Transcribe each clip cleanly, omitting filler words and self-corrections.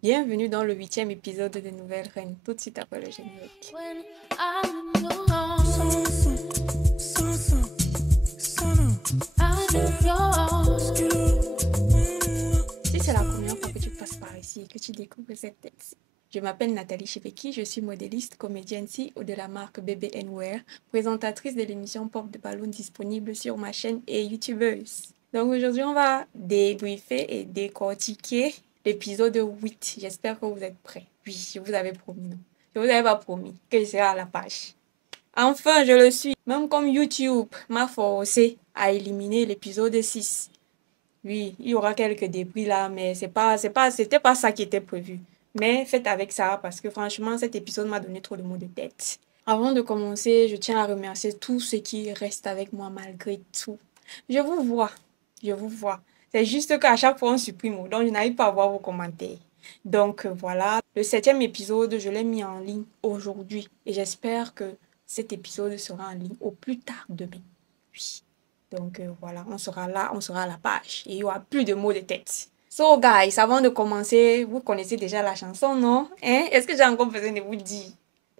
Bienvenue dans le 8e épisode de Nouvelles Reines, tout de suite après le générique. Si c'est la première fois que tu passes par ici et que tu découvres cette tête, je m'appelle Nathalie Chebeki, je suis modéliste, comédienne CEO de la marque Baby & Wear, présentatrice de l'émission Pop de Ballon disponible sur ma chaîne et youtubeuse. Donc aujourd'hui, on va débriefer et décortiquer l'épisode 8. J'espère que vous êtes prêts. Oui, je vous avais promis, non? Je vous avais pas promis que je serai à la page. Enfin, je le suis. Même comme YouTube m'a forcé à éliminer l'épisode 6. Oui, il y aura quelques débris là, mais c'était pas ça qui était prévu. Mais faites avec ça parce que franchement, cet épisode m'a donné trop de maux de tête. Avant de commencer, je tiens à remercier tous ceux qui restent avec moi malgré tout. Je vous vois, je vous vois. C'est juste qu'à chaque fois, on supprime, donc je n'arrive pas à voir vos commentaires. Donc voilà, le 7e épisode, je l'ai mis en ligne aujourd'hui et j'espère que cet épisode sera en ligne au plus tard demain. Oui. Donc voilà, on sera là, on sera à la page et il n'y aura plus de mots de tête. So guys, avant de commencer, vous connaissez déjà la chanson, non? Hein? Est-ce que j'ai encore besoin de vous dire?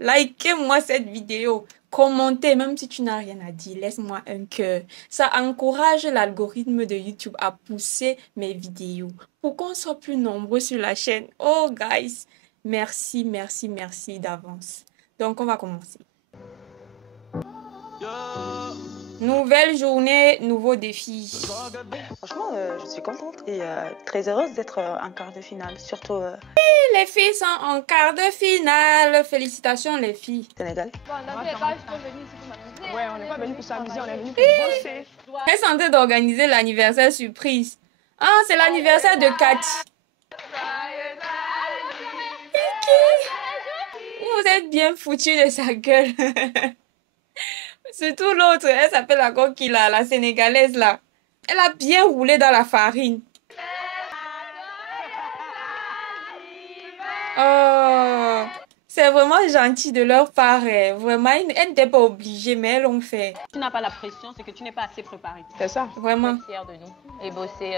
Likez-moi cette vidéo, commentez, même si tu n'as rien à dire, laisse-moi un cœur. Ça encourage l'algorithme de YouTube à pousser mes vidéos pour qu'on soit plus nombreux sur la chaîne. Oh guys, merci, merci, merci d'avance. Donc on va commencer. Nouvelle journée, nouveau défi. Franchement, je suis contente et très heureuse d'être en quart de finale, surtout Les filles sont en quart de finale. Félicitations les filles. Sénégal. Bon, dans tous les cas, je peux venir ici pour m'amuser. Ouais, on n'est pas venu pour s'amuser, on est venu pour bosser. Elle sentait d'organiser l'anniversaire surprise. Ah, c'est l'anniversaire de Cathy. Vous êtes bien foutu de sa gueule. Surtout l'autre, elle s'appelle la coquille là, la sénégalaise là. Elle a bien roulé dans la farine. Oh, c'est vraiment gentil de leur part. Vraiment, elles n'étaient pas obligées, mais elles l'ont fait. Tu n'as pas la pression, c'est que tu n'es pas assez préparé. C'est ça. Vraiment. Être fier de nous et bosser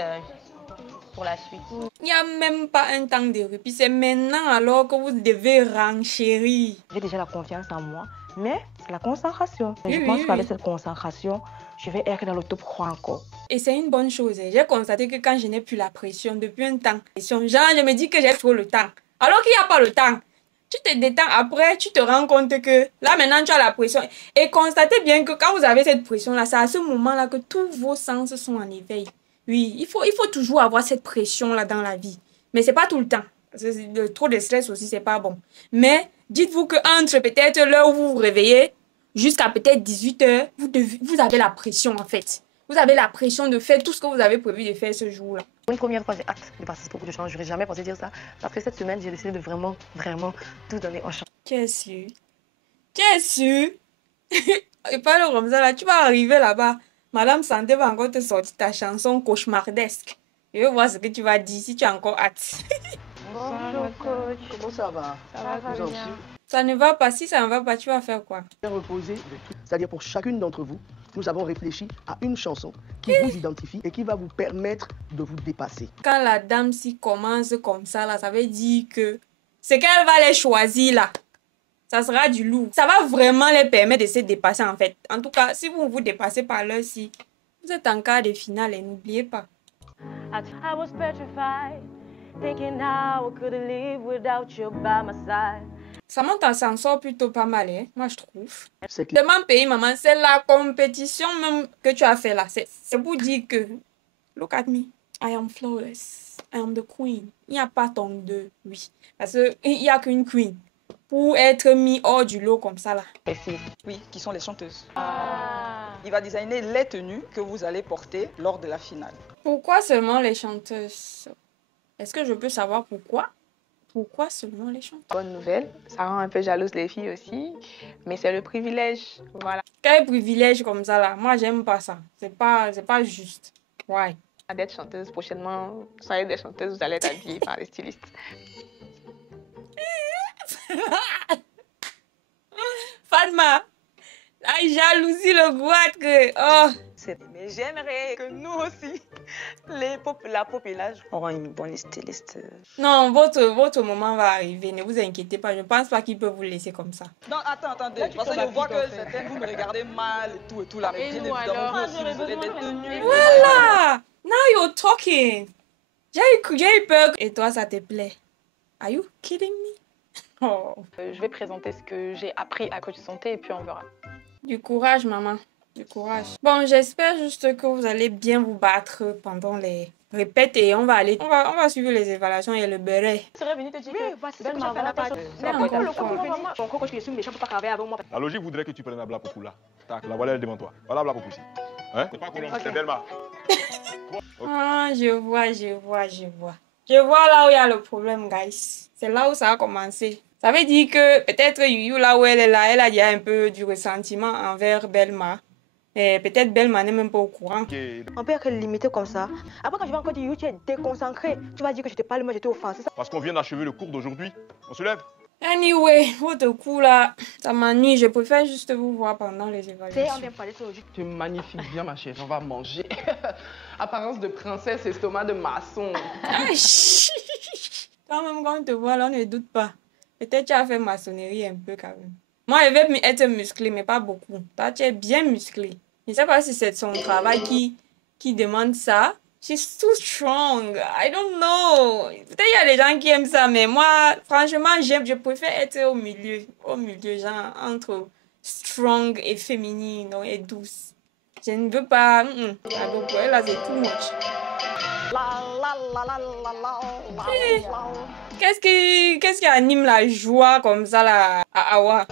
pour la suite. Il n'y a même pas un temps de répit. C'est maintenant alors que vous devez renchérir. J'ai déjà la confiance en moi, mais c'est la concentration. Oui, Je oui, pense oui. qu'avec cette concentration, je vais être dans le top 3 encore. Et c'est une bonne chose. J'ai constaté que quand je n'ai plus la pression depuis un temps, genre je me dis que j'ai trop le temps. Alors qu'il n'y a pas le temps. Tu te détends après, tu te rends compte que là maintenant tu as la pression. Et constatez bien que quand vous avez cette pression-là, c'est à ce moment-là que tous vos sens sont en éveil. Oui, il faut toujours avoir cette pression-là dans la vie. Mais c'est pas tout le temps. Parce que trop de stress aussi, c'est pas bon. Mais dites-vous que entre peut-être l'heure où vous vous réveillez jusqu'à peut-être 18 h, vous avez la pression en fait. Vous avez la pression de faire tout ce que vous avez prévu de faire ce jour-là. Pour une première fois, j'ai hâte de passer pour que je change. Je n'aurais jamais pensé dire ça. Parce que cette semaine, j'ai décidé de vraiment, vraiment tout donner en chance. Tu es sûr? Tu es sûr? Et parle comme ça là, tu vas arriver là-bas. Madame Santé va encore te sortir ta chanson cauchemardesque. Je veux voir ce que tu vas dire si tu as encore hâte. Bonjour, coach. Comment ça va? Ça va Vous bien. Ça ne va pas. Si ça ne va pas, tu vas faire quoi? Bien reposé. C'est-à-dire pour chacune d'entre vous, nous avons réfléchi à une chanson qui vous identifie et qui va vous permettre de vous dépasser. Quand la dame s'y commence comme ça là, ça veut dire que ce qu'elle va les choisir là, ça sera du lourd. Ça va vraiment les permettre de se dépasser en fait. En tout cas, si vous vous dépassez par l'heure-ci, vous êtes en quart de finale et n'oubliez pas. I was petrified, thinking how I could live without you by my side. Samantha s'en sort plutôt pas mal, hein, moi je trouve. C'est que De mon pays, maman, c'est la compétition même que tu as fait là. C'est pour dire que, look at me, I am flawless, I am the queen. Il n'y a pas ton deux, oui. Parce qu'il n'y a qu'une queen. Pour être mis hors du lot comme ça là. Précis. Oui, qui sont les chanteuses. Il va designer les tenues que vous allez porter lors de la finale. Pourquoi seulement les chanteuses? Est-ce que je peux savoir pourquoi? Pourquoi seulement les chanteuses? Bonne nouvelle, ça rend un peu jalouse les filles aussi, mais c'est le privilège, voilà, Quel privilège comme ça là. Moi j'aime pas ça. C'est pas juste. Ouais. d'être chanteuse prochainement. Soyez des chanteuses, vous allez être habillées par les stylistes. Fatma, la jalousie, le goût que... Oh, Mais j'aimerais que nous aussi, la population, auront une bonne styliste. Non, votre moment va arriver. Ne vous inquiétez pas. Je ne pense pas qu'il peut vous laisser comme ça. Non, attendez. Parce que je vois que certains, vous me regardez mal et tout là. Mais bien évidemment, vous aussi, vous aurez des tenues. Voilà! Now you're talking. J'ai eu peur. Et toi, ça te plaît? Are you kidding me? Oh. Je vais présenter ce que j'ai appris à Coach Santé et puis on verra. Du courage, maman. Du courage. Bon, j'espère juste que vous allez bien vous battre pendant les répètes et on va suivre les évaluations et le béret. Je serais venue te dire que La logique voudrait que tu prennes la Blapokou là. Tac, la voilà elle devant toi. Voilà Blapokou ici. Hein? C'est pas Colombe, c'est Belma. Ah, je vois. Je vois là où il y a le problème, guys. C'est là où ça a commencé. Ça veut dire que peut-être Yuyu, là où elle est là, elle a déjà un peu du ressentiment envers Belma. Et peut-être Belma n'est même pas au courant. On peut être limité comme ça. Après, quand je vais encore dire, tu es déconcentré, tu vas dire que je t'ai parlé, moi j'étais offensée. Parce qu'on vient d'achever le cours d'aujourd'hui. On se lève. Anyway, votre coup là, ça m'ennuie. Je préfère juste vous voir pendant les évaluations. Tu es magnifique, bien ma chérie, on va manger. Apparence de princesse, estomac de maçon. Quand même, quand on te voit là, on ne doute pas. Peut-être tu as fait maçonnerie un peu quand même. Moi, je vais être musclé, mais pas beaucoup. Toi, tu es bien musclé. Je ne sais pas si c'est son travail qui demande ça. She's too strong. I don't know. Peut-être il y a des gens qui aiment ça, mais moi, franchement, je préfère être au milieu, genre entre strong et féminine, donc, et douce. Je ne veux pas. Donc, ouais, là, c'est too much. Qu'est-ce qui anime la joie comme ça là, à Awa?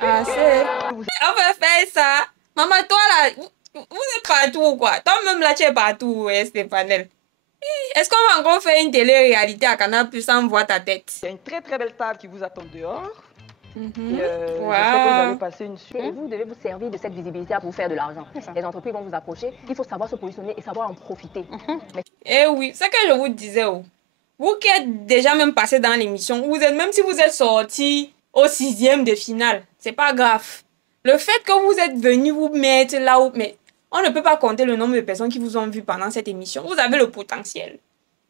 Ah, c'est. On va faire ça. Maman, toi là, vous êtes partout ou quoi? Toi-même là, tu es partout, Stéphane. Est-ce qu'on va encore faire une télé-réalité à Canal Plus sans voir ta tête? Il y a une très très belle table qui vous attend dehors. J'espère que vous allez passer une suite. Et vous devez vous servir de cette visibilité pour vous faire de l'argent. Les entreprises vont vous approcher. Il faut savoir se positionner et savoir en profiter. Eh oui, c'est ce que je vous disais. Vous qui êtes déjà même passé dans l'émission, même si vous êtes sorti au 6e de finale, c'est pas grave. Le fait que vous êtes venu vous mettre là où... Mais on ne peut pas compter le nombre de personnes qui vous ont vu pendant cette émission. Vous avez le potentiel.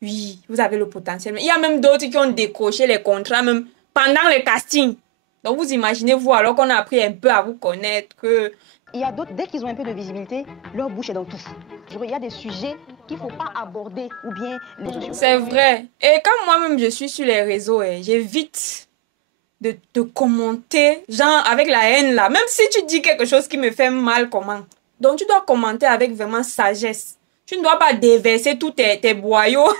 Oui, vous avez le potentiel. Il y a même d'autres qui ont décroché les contrats même pendant le casting. Donc vous imaginez, vous, alors qu'on a appris un peu à vous connaître, que... Il y a d'autres, dès qu'ils ont un peu de visibilité, leur bouche est dans tout. Il y a des sujets qu'il ne faut pas aborder ou bien les sociaux. C'est vrai. Et comme moi-même je suis sur les réseaux, j'évite de te commenter, genre avec la haine là. Même si tu dis quelque chose qui me fait mal, comment? Donc tu dois commenter avec vraiment sagesse. Tu ne dois pas déverser tous tes boyaux,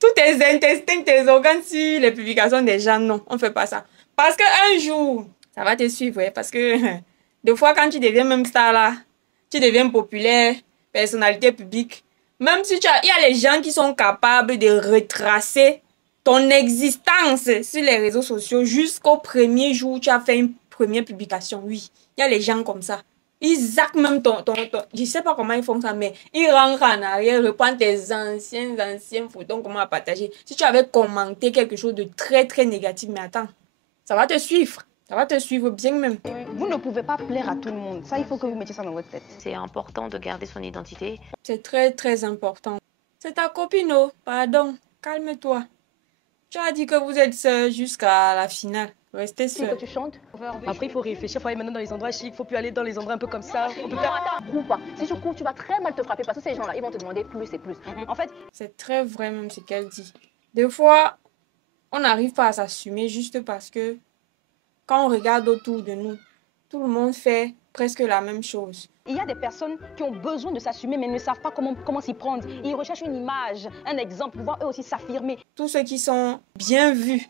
tous tes intestins, tes organes sur les publications des gens. Non, on ne fait pas ça. Parce qu'un jour, ça va te suivre. Parce que des fois, quand tu deviens même star là, tu deviens populaire, personnalité publique. Même si il y a les gens qui sont capables de retracer ton existence sur les réseaux sociaux jusqu'au premier jour où tu as fait une première publication. Oui, il y a les gens comme ça. Ils zappent même ton... Je ne sais pas comment ils font ça, mais ils rentrent en arrière, reprennent tes anciennes photos, comment à partager. Si tu avais commenté quelque chose de très, très négatif, mais attends, ça va te suivre. Ça va te suivre bien même. Vous ne pouvez pas plaire à tout le monde. Ça, il faut que vous mettiez ça dans votre tête. C'est important de garder son identité. C'est très, très important. C'est ta copine, oh. Pardon. Calme-toi. Tu as dit que vous êtes seul jusqu'à la finale. Restez seul. Que tu chantes. Après, il faut réfléchir. Il faut aller maintenant dans les endroits chics. Il ne faut plus aller dans les endroits un peu comme ça. On peut faire... Cours pas. Si tu cours, tu vas très mal te frapper parce que ces gens-là, ils vont te demander plus et plus. En fait, c'est très vrai même ce qu'elle dit. Des fois, on n'arrive pas à s'assumer juste parce que quand on regarde autour de nous, tout le monde fait presque la même chose. Il y a des personnes qui ont besoin de s'assumer mais ne savent pas comment s'y prendre. Ils recherchent une image, un exemple, pour pouvoir eux aussi s'affirmer. Tous ceux qui sont bien vus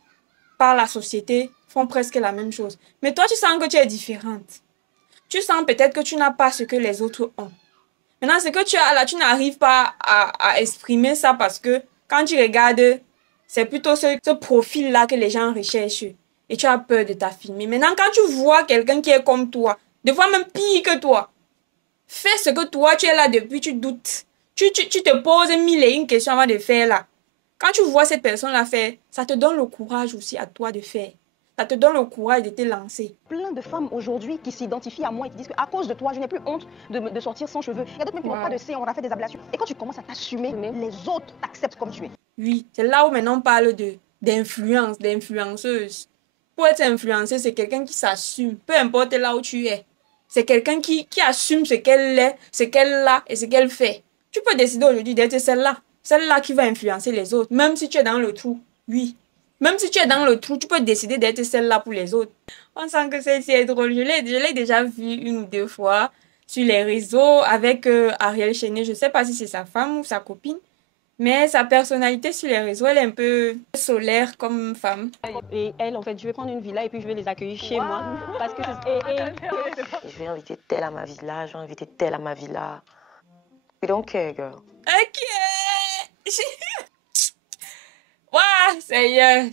par la société font presque la même chose. Mais toi, tu sens que tu es différente. Tu sens peut-être que tu n'as pas ce que les autres ont. Maintenant, ce que tu as là, tu n'arrives pas à exprimer ça parce que quand tu regardes, c'est plutôt ce profil-là que les gens recherchent. Et tu as peur de t'affirmer. Maintenant, quand tu vois quelqu'un qui est comme toi, des fois même pire que toi, fais ce que toi, tu es là depuis, tu doutes. Tu te poses 1001 questions avant de faire là. Quand tu vois cette personne-là faire, ça te donne le courage aussi à toi de faire. Ça te donne le courage de te lancer. Plein de femmes aujourd'hui qui s'identifient à moi et qui disent qu'à cause de toi, je n'ai plus honte de sortir sans cheveux. Il y a d'autres même qui n'ont pas de sein, on a fait des ablations. Et quand tu commences à t'assumer, les autres t'acceptent comme tu es. Oui, c'est là où maintenant on parle d'influence, d'influenceuse. Pour être influenceuse, c'est quelqu'un qui s'assume, peu importe là où tu es. C'est quelqu'un qui assume ce qu'elle est, ce qu'elle a et ce qu'elle fait. Tu peux décider aujourd'hui d'être celle-là qui va influencer les autres, même si tu es dans le trou. Oui, même si tu es dans le trou, tu peux décider d'être celle-là pour les autres. On sent que c'est drôle. Je l'ai déjà vu 1 ou 2 fois sur les réseaux avec Ariel Cheney. Je ne sais pas si c'est sa femme ou sa copine. Mais sa personnalité sur les réseaux, elle est un peu solaire comme femme. Et elle, en fait, je vais prendre une villa et puis je vais les accueillir chez moi. Parce que je vais inviter telle à ma villa, je vais inviter telle à ma villa. We don't care, girl. Ok. Waouh, Seigneur.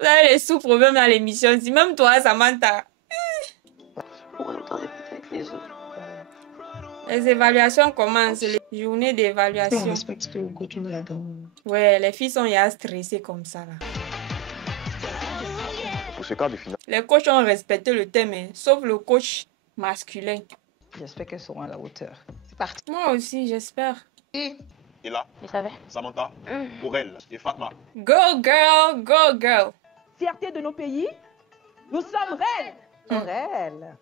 Vous avez les sous-problèmes dans l'émission. Si même toi, Samantha. Les évaluations commencent, les journées d'évaluation. Ouais, les filles sont ya stressées comme ça là. Pour ce quart de finale. Les coachs ont respecté le thème, hein, sauf le coach masculin. J'espère qu'elles seront à la hauteur. C'est parti. Moi aussi, j'espère. Et là, Je savais. Samantha, Aurel et Fatma. Go girl, go girl. fierté de nos pays, nous sommes reines. Aurel.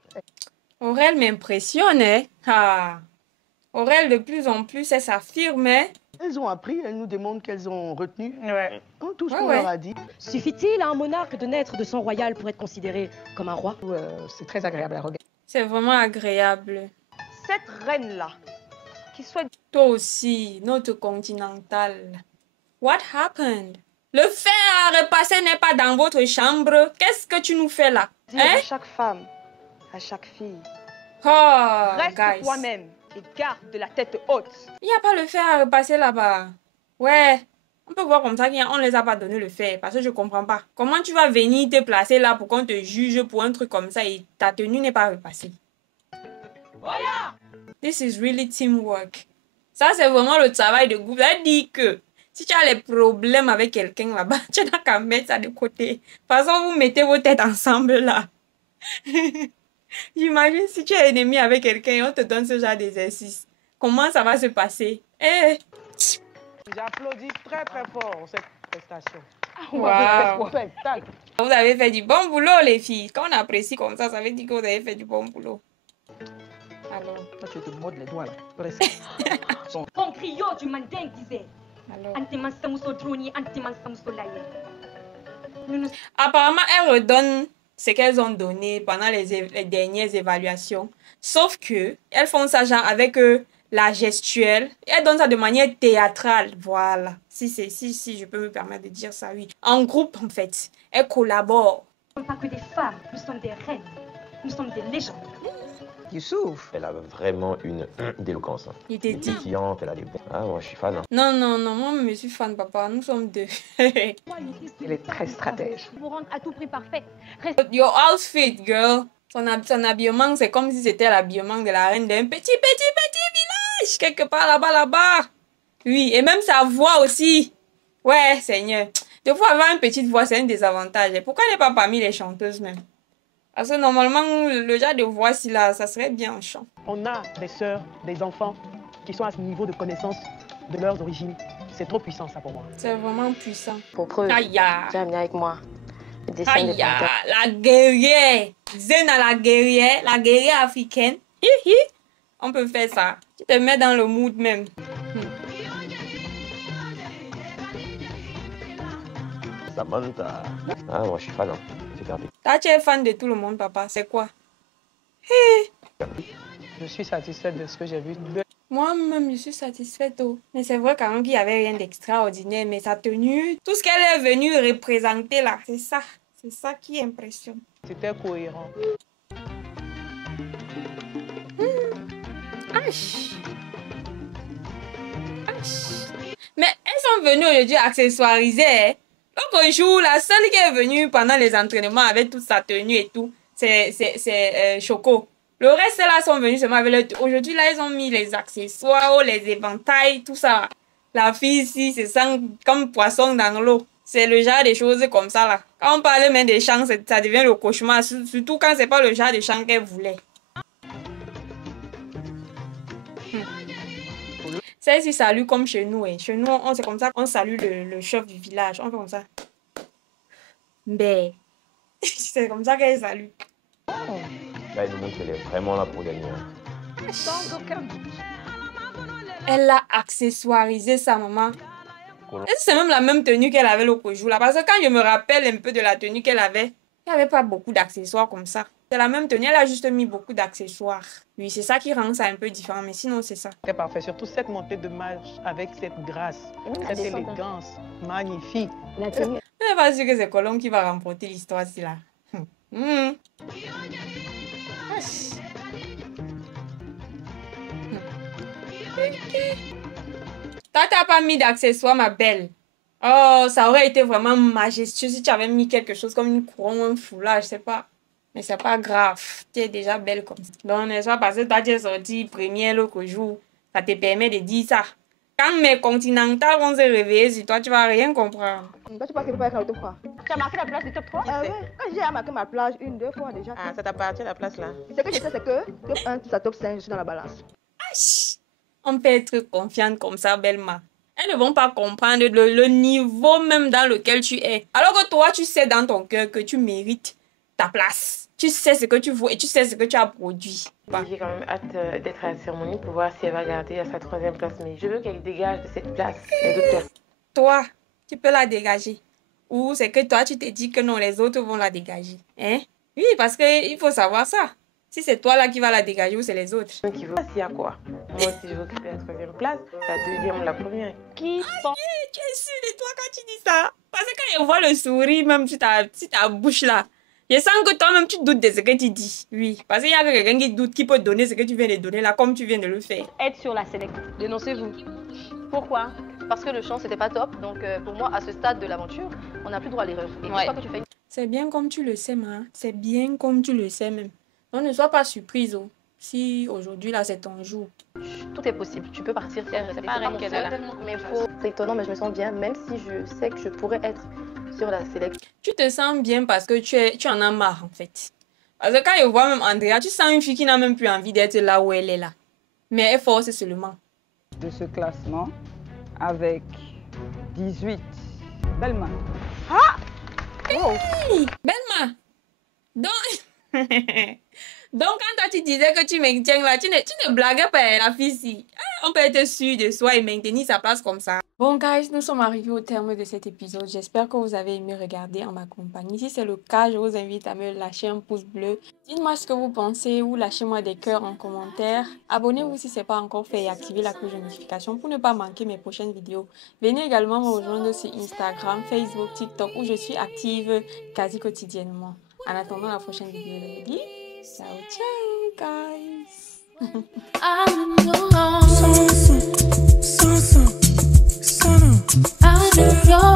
Aurel m'impressionne, hein. Ah. Aurel, de plus en plus, elle s'affirme, hein. Elles ont appris, elles nous demandent qu'elles ont retenu tout ce Ouais, qu'on ouais. leur a dit. Suffit-il à un monarque de naître de sang royal pour être considéré comme un roi? C'est très agréable à regarder. C'est vraiment agréable. Cette reine-là, qui soit Toi aussi, notre continental. What happened? Le fer à repasser n'est pas dans votre chambre. Qu'est-ce que tu nous fais là? dire Hein? à chaque femme, à chaque fille, Oh, reste guys. toi-même et garde de la tête haute. Il n'y a pas le fer à repasser là-bas. Ouais. On peut voir comme ça qu'on ne les a pas donné le fer. Parce que je ne comprends pas. Comment tu vas venir te placer là pour qu'on te juge pour un truc comme ça et ta tenue n'est pas repassée? This is really teamwork. Ça, c'est vraiment le travail de groupe. Ça dit que si tu as les problèmes avec quelqu'un là-bas, tu n'as qu'à mettre ça de côté. De toute façon, vous mettez vos têtes ensemble là. J'imagine si tu es ennemi avec quelqu'un et on te donne ce genre d'exercice. Comment ça va se passer? Eh! J'applaudis très très fort cette prestation. Wow. Spectacle. Vous avez fait du bon boulot, les filles. Quand on apprécie comme ça veut dire que vous avez fait du bon boulot. Alors, Toi, tu te mordes les doigts là. Bon griot du manding disait alors. Apparemment, elles redonnent ce qu'elles ont donné pendant les dernières évaluations. Sauf que elles font ça genre avec la gestuelle. Elles donnent ça de manière théâtrale. Voilà. Si je peux me permettre de dire ça, oui. En groupe, en fait. Elles collaborent. Nous ne sommes pas que des femmes, nous sommes des reines, nous sommes des légendes. Youssouf. Elle a vraiment une d'éloquence. Il était Elle est dit. pétillante, elle a des bons. Ah, moi je suis fan. Non, moi, je suis fan, papa. Nous sommes deux. Elle est très stratège. Vous rendre à tout prix parfait. Your outfit, girl. Son habillement, c'est comme si c'était l'habillement de la reine d'un petit village. Quelque part là-bas. Oui, et même sa voix aussi. Ouais, Seigneur. Des fois, avoir une petite voix, c'est un désavantage. Pourquoi elle n'est pas parmi les chanteuses même? Parce que normalement, le genre de voix, si là, ça serait bien en chant. On a des sœurs, des enfants qui sont à ce niveau de connaissance de leurs origines. C'est trop puissant ça pour moi. C'est vraiment puissant. Pour preuve, Aïe, j'ai amené avec moi le dessin des aïe, panthères. la guerrière. Zena, la guerrière africaine. Hihi. On peut faire ça. Tu te mets dans le mood même. Samantha. Ah, moi je suis fan. C'est carré. Toi, tu es fan de tout le monde, papa. C'est quoi? Je suis satisfaite de ce que j'ai vu. Moi-même, je suis satisfaite. Oh. Mais c'est vrai quand même qu'il n'y avait rien d'extraordinaire. Mais sa tenue, tout ce qu'elle est venue représenter là, c'est ça. C'est ça qui impressionne. C'était cohérent. Mais elles sont venues aujourd'hui accessoiriser. Hein. L'autre jour, la seule qui est venue pendant les entraînements avec toute sa tenue et tout, c'est Choco. Le reste là sont venus seulement avec le... Aujourd'hui là, ils ont mis les accessoires, les éventails, tout ça. La fille ici se sent comme poisson dans l'eau. c'est le genre de choses comme ça là. Quand on parle même des chants, ça devient le cauchemar, surtout quand c'est pas le genre de chant qu'elle voulait. Celle-ci salue comme chez nous. Chez nous, c'est comme ça qu'on salue le chef du village. On fait comme ça. Mais c'est comme ça qu'elle salue. Là, il montre qu'elle est vraiment là pour gagner. Sans aucun doute. Elle a accessoirisé sa maman. C'est même la même tenue qu'elle avait l'autre jour là. Parce que quand je me rappelle un peu de la tenue qu'elle avait, il n'y avait pas beaucoup d'accessoires comme ça. C'est la même tenue, elle a juste mis beaucoup d'accessoires. Oui, c'est ça qui rend ça un peu différent, mais sinon c'est ça. C'est parfait, surtout cette montée de marche avec cette grâce, cette élégance magnifique. La tenue. Je ne suis pas sûre que c'est Colombe qui va remporter l'histoire ici là. Toi, t'as pas mis d'accessoires, ma belle. Oh, ça aurait été vraiment majestueux si tu avais mis quelque chose comme une couronne ou un foulard, je sais pas. Mais c'est pas grave. Tu es déjà belle comme ça. Donc, n'est-ce pas parce que toi, tu es sortie première l'autre jour. Ça te permet de dire ça. Quand mes continentales vont se réveiller sur toi, tu vas rien comprendre. Toi, tu penses que tu peux être au top 3? Tu as marqué la place du top 3? Oui. Quand j'ai marqué ma place 1-2 fois déjà. Ah, ça t'appartient la place là. Ce que je sais, c'est que top 1, ça top 5, je suis dans la balance. On peut être confiante comme ça, Belma. Elles ne vont pas comprendre le niveau même dans lequel tu es. Alors que toi, tu sais dans ton cœur que tu mérites ta place. Tu sais ce que tu vaux et tu sais ce que tu as produit. J'ai quand même hâte d'être à la cérémonie pour voir si elle va garder à sa 3e place. Mais je veux qu'elle dégage de cette place les autres personnes. Toi, tu peux la dégager. Ou c'est que toi, tu te dis que non, les autres vont la dégager. Hein? Oui, parce qu'il faut savoir ça. Si c'est toi là qui va la dégager ou c'est les autres. Qui veut passer à quoi? Moi aussi, je veux occuper la 3e place, la 2e ou la 1re. Qui pense? Tu es sûre de toi quand tu dis ça? Parce que quand je vois le sourire même sur ta bouche là, je sens que toi-même tu doutes de ce que tu dis. Oui, parce qu'il y a quelqu'un qui doute, qui peut donner ce que tu viens de donner là, comme tu viens de le faire. Être sur la sélection. Dénoncez-vous. Pourquoi? Parce que le chant c'était pas top. Donc pour moi, à ce stade de l'aventure, on n'a plus droit à l'erreur. Et une fois que tu fais... C'est bien comme tu le sais, ma. C'est bien comme tu le sais même. Donc ne sois pas surprise, oh. Si aujourd'hui là c'est ton jour. Tout est possible, tu peux partir. C'est pas rien qu'elle est là. Mais c'est étonnant, mais je me sens bien, même si je sais que je pourrais être sur la sélection. Tu te sens bien parce que tu en as marre en fait. Parce que quand je vois même Andrea, tu sens une fille qui n'a même plus envie d'être là où elle est là. Mais elle force seulement. De ce classement avec 18. Belma. Ah! Hey! Belma! Donc... Donc, quand toi tu disais que tu maintiens là, tu ne blaguais pas la fille ici. On peut être sûr de soi et maintenir sa place comme ça. Bon, guys, nous sommes arrivés au terme de cet épisode. J'espère que vous avez aimé regarder en ma compagnie. Si c'est le cas, je vous invite à me lâcher un pouce bleu. Dites-moi ce que vous pensez ou lâchez-moi des cœurs en commentaire. Abonnez-vous si ce n'est pas encore fait et activez la cloche de notification pour ne pas manquer mes prochaines vidéos. Venez également me rejoindre sur Instagram, Facebook, TikTok où je suis active quasi quotidiennement. En attendant la prochaine vidéo, je vous dis ciao, ciao, guys. I'm in your